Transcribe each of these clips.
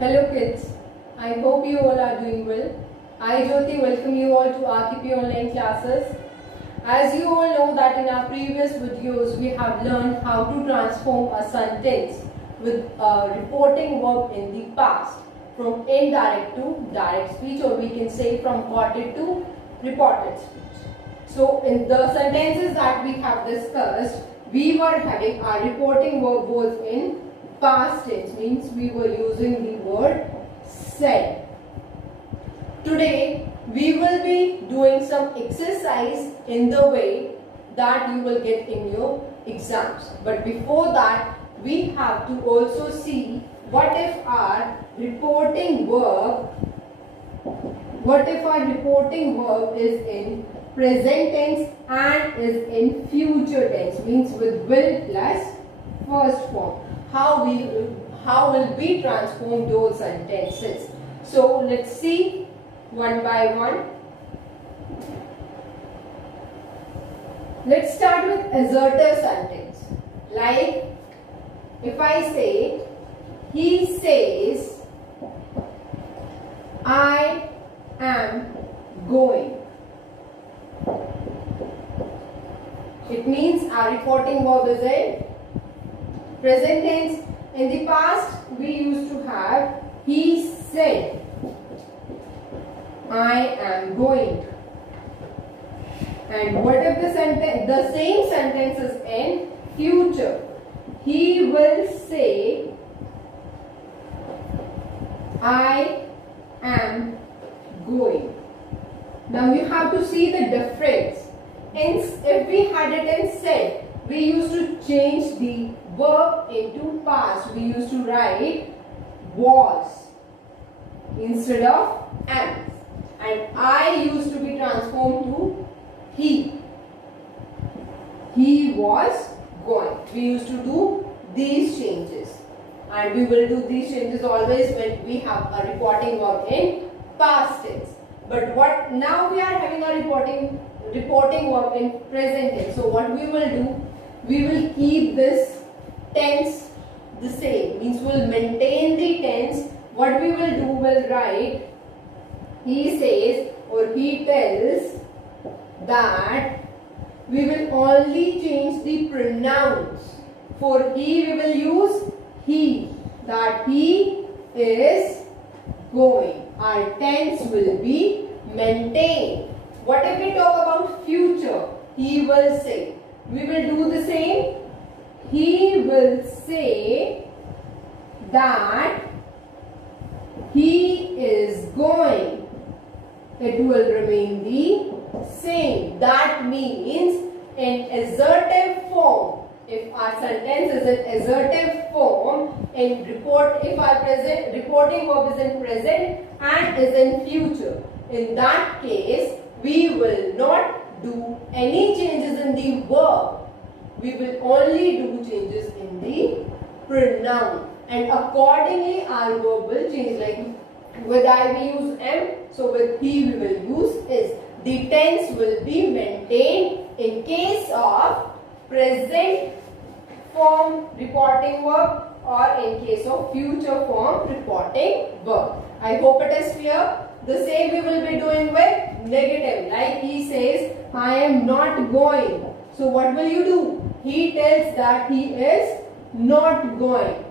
Hello kids, I hope you all are doing well. I Jyoti welcome you all to RKP online classes. As you all know that in our previous videos we have learned how to transform a sentence with a reporting verb in the past from indirect to direct speech, or we can say from quoted to reported speech. So in the sentences that we have discussed, we were having our reporting verb was in past tense, means we were using the word said. Today we will be doing some exercise in the way that you will get in your exams. But before that, we have to also see what if our reporting verb is in present tense and is in future tense, means with will plus first form. How will we transform those sentences? So let's see one by one. Let's start with assertive sentence. Like if I say, he says, I am going. It means our reporting verb is in present tense. In the past, we used to have, he said, I am going. And what if the same sentence is in future? He will say, I am going. Now you have to see the difference. If we had it in said, we used to change the verb into past. We used to write was instead of am. And I used to be transformed to he. He was going. We used to do these changes. And we will do these changes always when we have a reporting verb in past tense. But now we are having a reporting verb in present tense. So what we will do, we will keep this tense the same, means we will maintain the tense. What we will do, will write, he says or he tells that we will only change the pronouns. For he we will use he, that he is going. Our tense will be maintained. What if we talk about future? He will say. We will do the same. He will say that he is going. It will remain the same. That means in assertive form, if our sentence is in assertive form, if our reporting verb is in present and is in future, in that case we will not do any changes in the verb. We will only do changes in the pronoun, and accordingly our verb will change. Like with I we use am, so with he we will use is. The tense will be maintained in case of present form reporting verb or in case of future form reporting verb. I hope it is clear. The same we will be doing with negative. Like he says, I am not going. So what will you do? He tells that he is not going.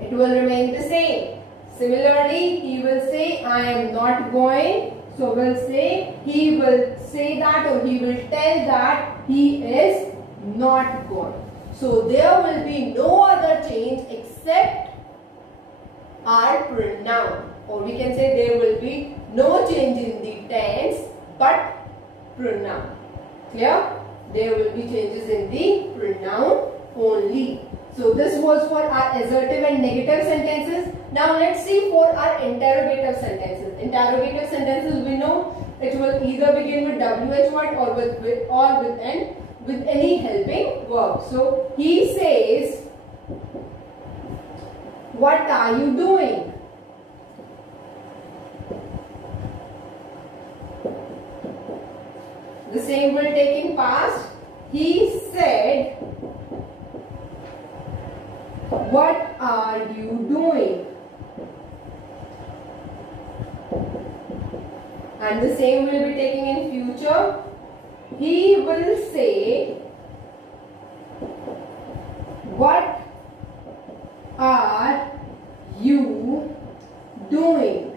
It will remain the same. Similarly, he will say, I am not going. So we'll say, he will say that or he will tell that he is not going. So there will be no other change except our pronoun. Or we can say there will be no change in the tense but pronoun. Clear? There will be changes in the pronoun only. So this was for our assertive and negative sentences. Now let's see for our interrogative sentences. Interrogative sentences, we know it will either begin with WH word or with any helping verb. So he says, what are you doing? The same will take in past. He said, what are you doing? And the same will be taking in future. He will say, what are you doing?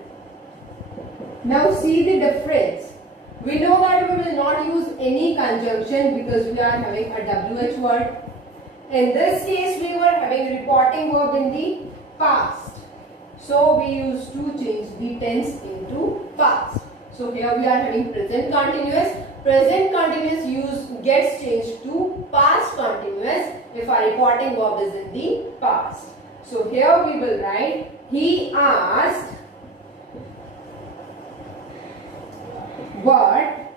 Now see the difference. We know that we will not use any conjunction because we are having a WH word. In this case, we were having reporting verb in the past. So we used to change the tense into past. So here we are having present continuous. Present continuous gets changed to past continuous if our reporting verb is in the past. So here we will write, he asked what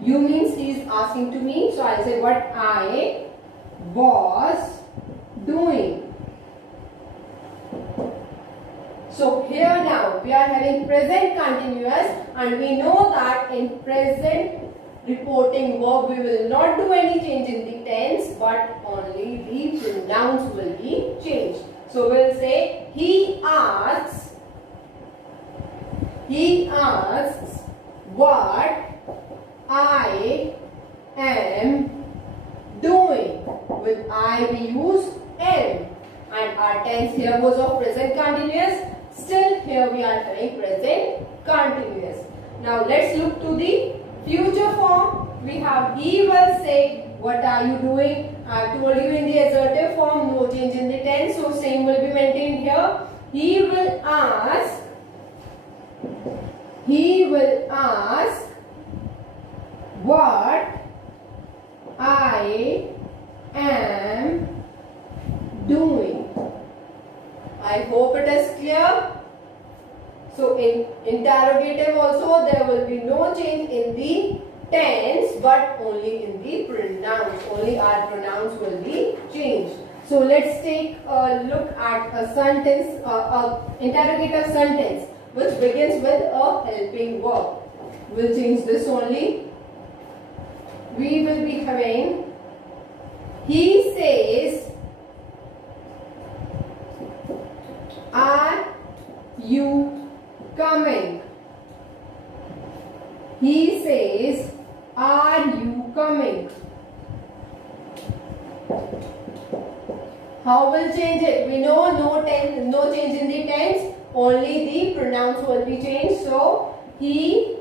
you means he is asking to me. So I'll say what I was doing. So here now we are having present continuous, and we know that in present reporting verb we will not do any change in the tense, but only the pronouns will be changed. So we'll say he asks what I am doing. With I we use am, and our tense here was of present continuous. Still here we are having present continuous. Now let's look to the future form. We have he will say, what are you doing? I have told you in the assertive form, no change in the tense, so same will be maintained here. He will ask what I am doing. I hope it is clear. So in interrogative also there will be no change in the tense, but only in the pronouns. Only our pronouns will be changed. So let's take a look at a sentence, interrogative sentence which begins with a helping verb. We'll change this only. We will be having, he says, are you coming? He says, are you coming? How will change it? We know no change in the tense, only the pronouns will be changed. So, he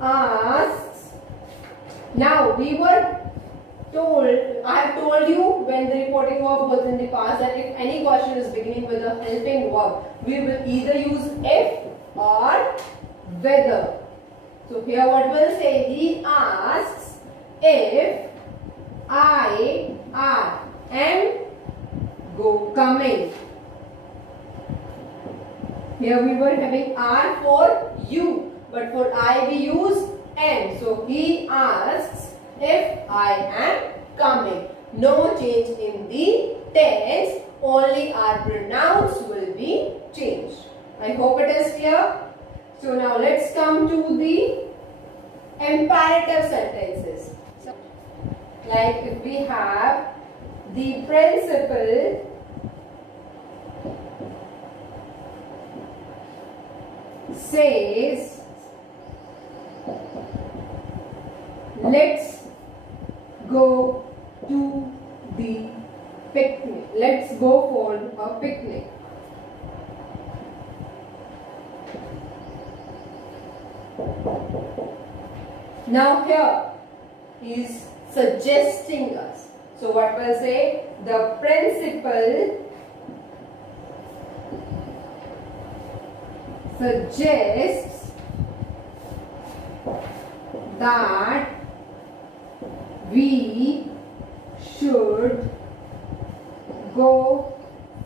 asks. Now, we were told, I have told you when the reporting verb was in the past that if any question is beginning with a helping verb, we will either use if or whether. So here what we'll say, he asks if I am coming. Here we were having are for you, but for I we use am. So he asks if I am coming. No change in the tense, only our pronouns will be changed. I hope it is clear. So now let's come to the imperative sentences. So, like if we have the principal says, let's go to the picnic. Let's go for a picnic. Now here he is suggesting us. So what we'll say, the principal suggests that we should go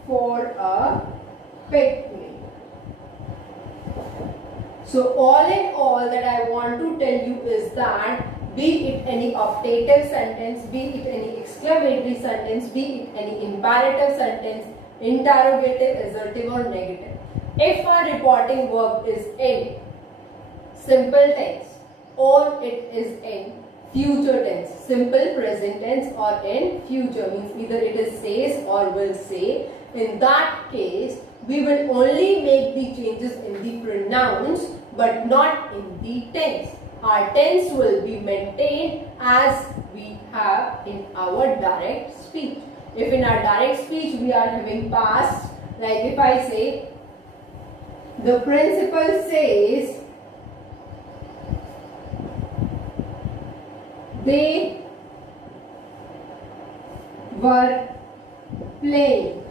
for a picnic. So all in all that I want to tell you is that be it any optative sentence, be it any exclamatory sentence, be it any imperative sentence, interrogative, assertive or negative, if our reporting verb is in simple tense or it is in future tense, simple present tense or in future, means either it is says or will say, in that case we will only make the changes in the pronouns but not in the tense. Our tense will be maintained as we have in our direct speech. If in our direct speech we are having past, like if I say, the principal says they were playing.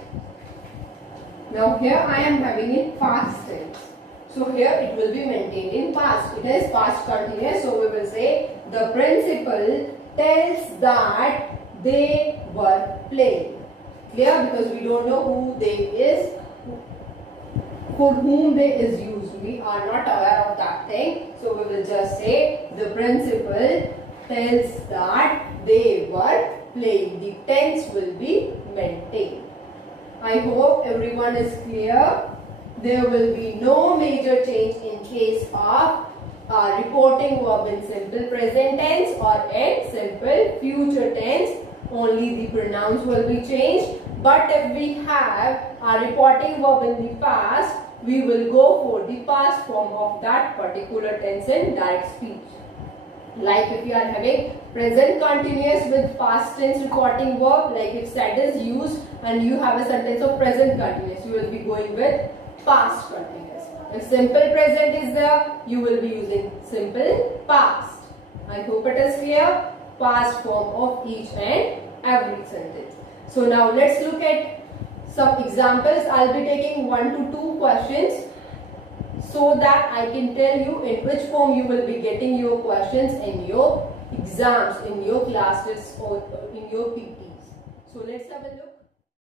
Now here I am having it past tense. So here it will be maintained in past. It is past continuous. So we will say the principal tells that they were playing. Clear? Because we don't know who they is, for whom they is used. We are not aware of that thing. So we will just say the principal tells that they were playing. The tense will be maintained. I hope everyone is clear. There will be no major change in case of reporting verb in simple present tense or in simple future tense. Only the pronouns will be changed. But if we have a reporting verb in the past, we will go for the past form of that particular tense in direct speech. Like if you are having present continuous with past tense reporting verb, like if said is used and you have a sentence of present continuous, you will be going with past continuous. If simple present is there, you will be using simple past. I hope it is clear. Past form of each and every sentence. So now let's look at some examples. I'll be taking 1 to 2 questions so that I can tell you in which form you will be getting your questions in your exams, in your classes or in your PTs. So let's have a look.